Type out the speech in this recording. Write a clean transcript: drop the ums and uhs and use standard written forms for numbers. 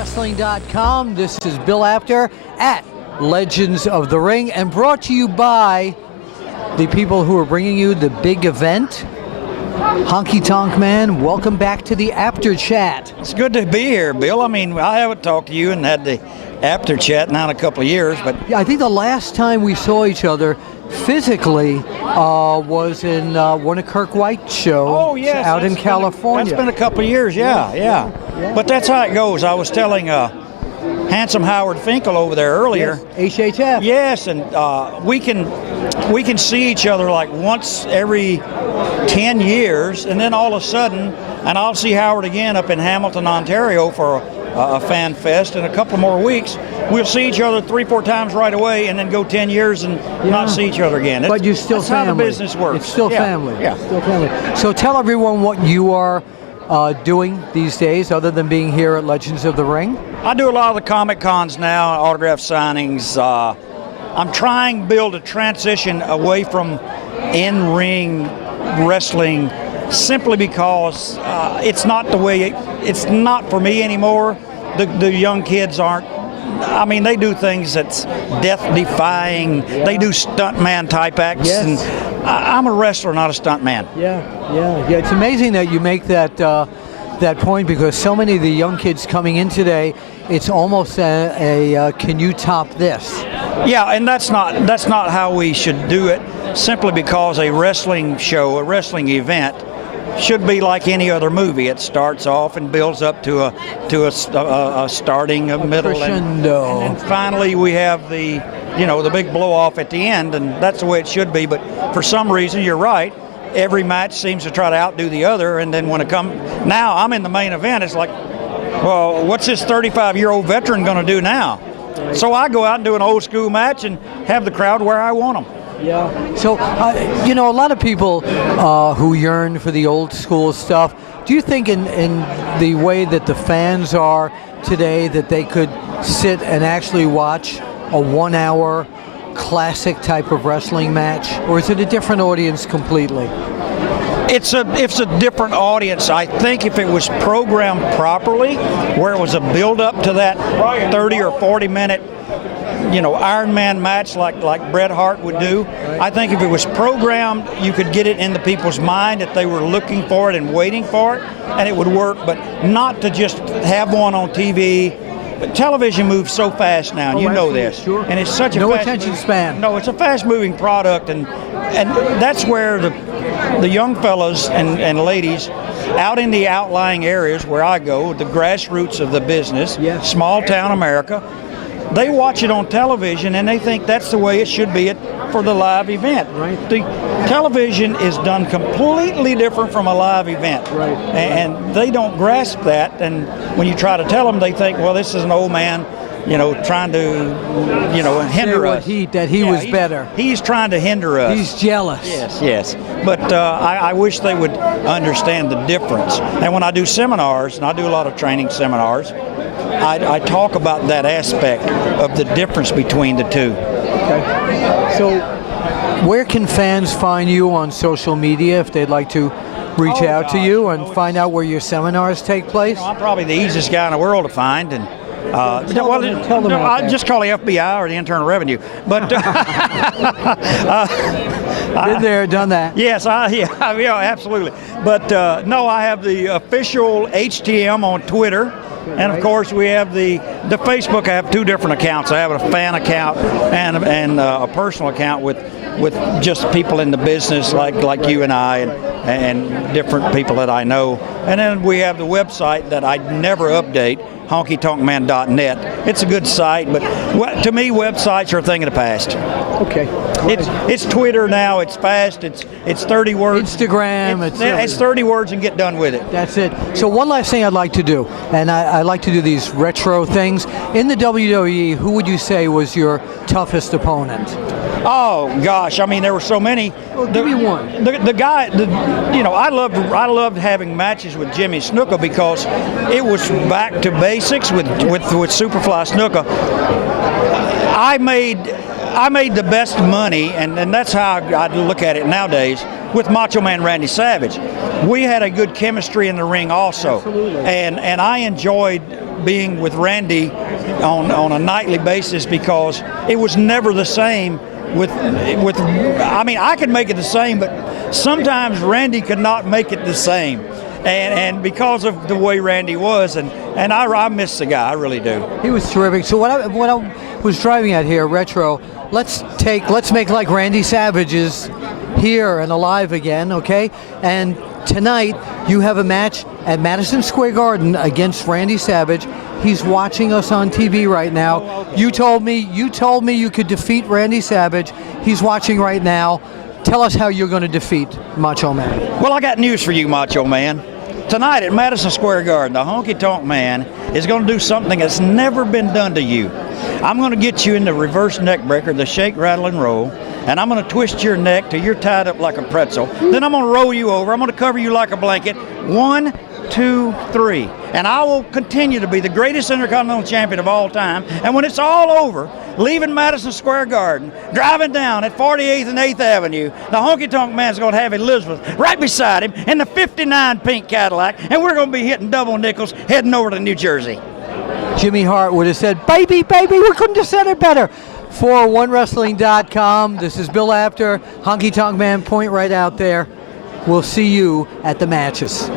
ProWrestling.com. This is Bill Apter at Legends of the Ring, and brought to you by the people who are bringing you the big event. Honky Tonk Man, welcome back to the Apter Chat. It's good to be here, Bill. I mean, I haven't talked to you and had the Apter Chat now in a couple of years, but yeah, I think the last time we saw each other physically was in one of Kirk White's shows out in California. That's been a couple of years, yeah. But that's how it goes. I was telling handsome Howard Finkel over there earlier. Yes, HHF. Yes, and we can see each other like once every 10 years, and then all of a sudden, and I'll see Howard again up in Hamilton, Ontario for a fan fest in a couple more weeks. We'll see each other 3-4 times right away, and then go 10 years and not see each other again. But you're still that's family. How the business works. It's still family. Yeah. It's still family. So tell everyone what you are doing these days, other than being here at Legends of the Ring. I do a lot of the Comic Cons now, autograph signings. I'm trying, Bill, to transition away from in-ring wrestling simply because it's not the way, it's not for me anymore. The young kids aren't. I mean, they do things that's death-defying. Yeah. They do stuntman type acts. Yes. And I'm a wrestler, not a stuntman. Yeah. It's amazing that you make that that point, because so many of the young kids coming in today, it's almost a can you top this? Yeah, and that's not how we should do it. Simply because a wrestling show, a wrestling event, should be like any other movie. It starts off and builds up to a starting, a middle, crescendo. And finally we have the big blow off at the end, and that's the way it should be. But for some reason, you're right, every match seems to try to outdo the other, and then when it comes, now I'm in the main event, it's like, well, what's this 35-year-old veteran going to do now? Right. So I go out and do an old school match and have the crowd where I want them. Yeah. So, a lot of people who yearn for the old school stuff, do you think in the way that the fans are today, that they could sit and actually watch a 1-hour classic type of wrestling match? Or is it a different audience completely? It's a different audience. I think if it was programmed properly, where it was a build-up to that 30 or 40-minute Iron Man match like Bret Hart would do. I think if it was programmed, you could get it in the people's mind that they were looking for it and waiting for it, and it would work, but not to just have one on TV. But television moves so fast now, and you know this. Sure. And it's such a no fast attention span. No, it's a fast-moving product, and that's where the young fellas and ladies out in the outlying areas where I go, the grassroots of the business, small town America, they watch it on television and they think that's the way it should be for the live event. Right. The television is done completely different from a live event. Right. And they don't grasp that. And when you try to tell them, they think, well, this is an old man, trying to, hinder us. That he was better. He's trying to hinder us. He's jealous. Yes. But I wish they would understand the difference. And when I do seminars, and I do a lot of training seminars, I talk about that aspect of the difference between the two. Okay. So where can fans find you on social media if they'd like to reach out to you and find out where your seminars take place? I'm probably the easiest guy in the world to find, and tell them I just call the FBI or the Internal Revenue. But been there, done that. Yes, absolutely. But no, I have the official HTM on Twitter. And of course, we have the Facebook. I have two different accounts. I have a fan account and a personal account with just people in the business like you and I and different people that I know. And then we have the website that I never update, honkytonkman.net. It's a good site, but to me, websites are a thing of the past. Okay. It's Twitter now. It's fast. It's 30 words. Instagram. It's 30 words and get done with it. That's it. So one last thing I'd like to do, and I like to do these retro things. In the WWE, who would you say was your toughest opponent? Oh gosh, I mean there were so many. Well, give me one. The guy, I loved having matches with Jimmy Snuka because it was back to basics with Superfly Snuka. I made the best money, and that's how I look at it nowadays, with Macho Man Randy Savage. We had a good chemistry in the ring also. Absolutely. And I enjoyed being with Randy on a nightly basis because it was never the same with I mean, I could make it the same, but sometimes Randy could not make it the same. And because of the way Randy was, and I miss the guy, I really do. He was terrific. So what I was driving at here, retro, let's make like Randy Savage is here and alive again, okay? And tonight you have a match at Madison Square Garden against Randy Savage. He's watching us on TV right now. Oh, okay. You told me you could defeat Randy Savage. He's watching right now. Tell us how you're going to defeat Macho Man. Well, I got news for you, Macho Man. Tonight at Madison Square Garden, the Honky Tonk Man is going to do something that's never been done to you. I'm going to get you in the reverse neck breaker, the shake, rattle, and roll, and I'm going to twist your neck till you're tied up like a pretzel. Then I'm going to roll you over. I'm going to cover you like a blanket. 1, 2, 3. And I will continue to be the greatest Intercontinental Champion of all time. And when it's all over, leaving Madison Square Garden, driving down at 48th and 8th Avenue, the Honky Tonk Man's going to have Elizabeth right beside him in the 59 pink Cadillac, and we're going to be hitting double nickels heading over to New Jersey. Jimmy Hart would have said, baby, we couldn't have said it better. For OneWrestling.com, this is Bill Apter, Honky Tonk Man, point right out there. We'll see you at the matches.